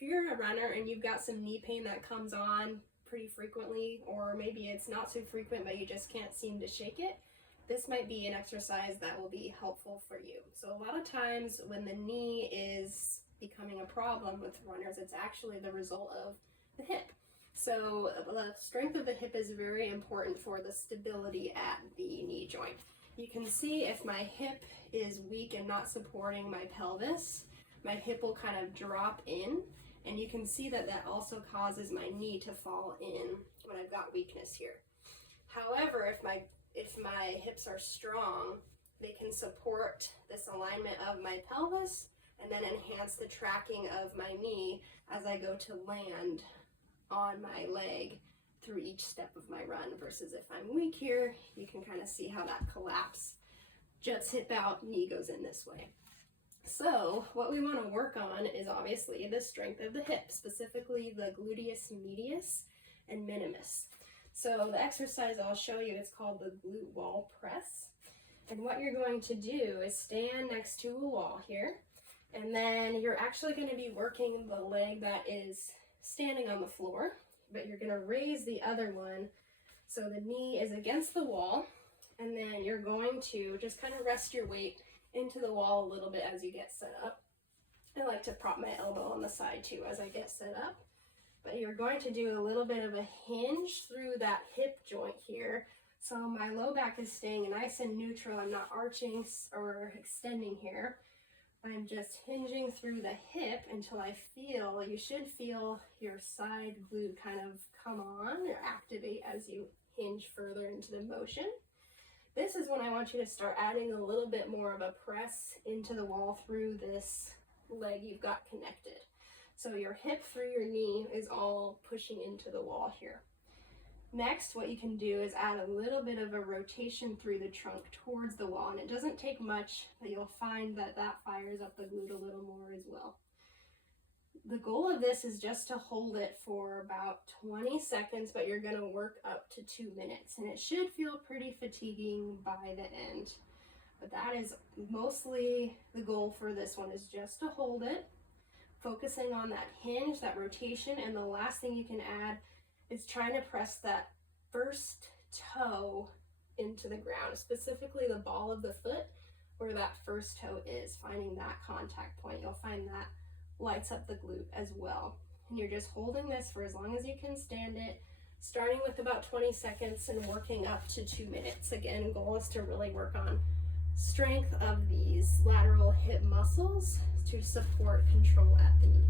if you're a runner and you've got some knee pain that comes on pretty frequently, or maybe it's not so frequent but you just can't seem to shake it, this might be an exercise that will be helpful for you. So a lot of times when the knee is becoming a problem with runners, it's actually the result of the hip. So the strength of the hip is very important for the stability at the knee joint. You can see if my hip is weak and not supporting my pelvis, my hip will kind of drop in, and you can see that that also causes my knee to fall in when I've got weakness here. However, if my hips are strong, they can support this alignment of my pelvis and then enhance the tracking of my knee as I go to land on my leg through each step of my run, versus if I'm weak here, you can kind of see how that collapse. Jets hip out, knee goes in this way. So what we want to work on is obviously the strength of the hip, specifically the gluteus medius and minimus. So the exercise I'll show you is called the glute wall press. And what you're going to do is stand next to a wall here, and then you're actually going to be working the leg that is standing on the floor, but you're going to raise the other one so the knee is against the wall, and then you're going to just kind of rest your weight into the wall a little bit as you get set up. I like to prop my elbow on the side too as I get set up, but you're going to do a little bit of a hinge through that hip joint here. So my low back is staying nice and neutral. I'm not arching or extending here. I'm just hinging through the hip until I feel, you should feel your side glute kind of come on or activate as you hinge further into the motion. This is when I want you to start adding a little bit more of a press into the wall through this leg you've got connected. So your hip through your knee is all pushing into the wall here. Next, what you can do is add a little bit of a rotation through the trunk towards the wall, and it doesn't take much, but you'll find that that fires up the glute a little more as well. The goal of this is just to hold it for about 20 seconds, but you're going to work up to 2 minutes, and it should feel pretty fatiguing by the end. But that is mostly the goal for this one, is just to hold it, focusing on that hinge, that rotation, and the last thing you can add is trying to press that first toe into the ground, specifically the ball of the foot where that first toe is, finding that contact point. You'll find that lights up the glute as well. And you're just holding this for as long as you can stand it, starting with about 20 seconds and working up to 2 minutes. Again, goal is to really work on strength of these lateral hip muscles to support control at the knee.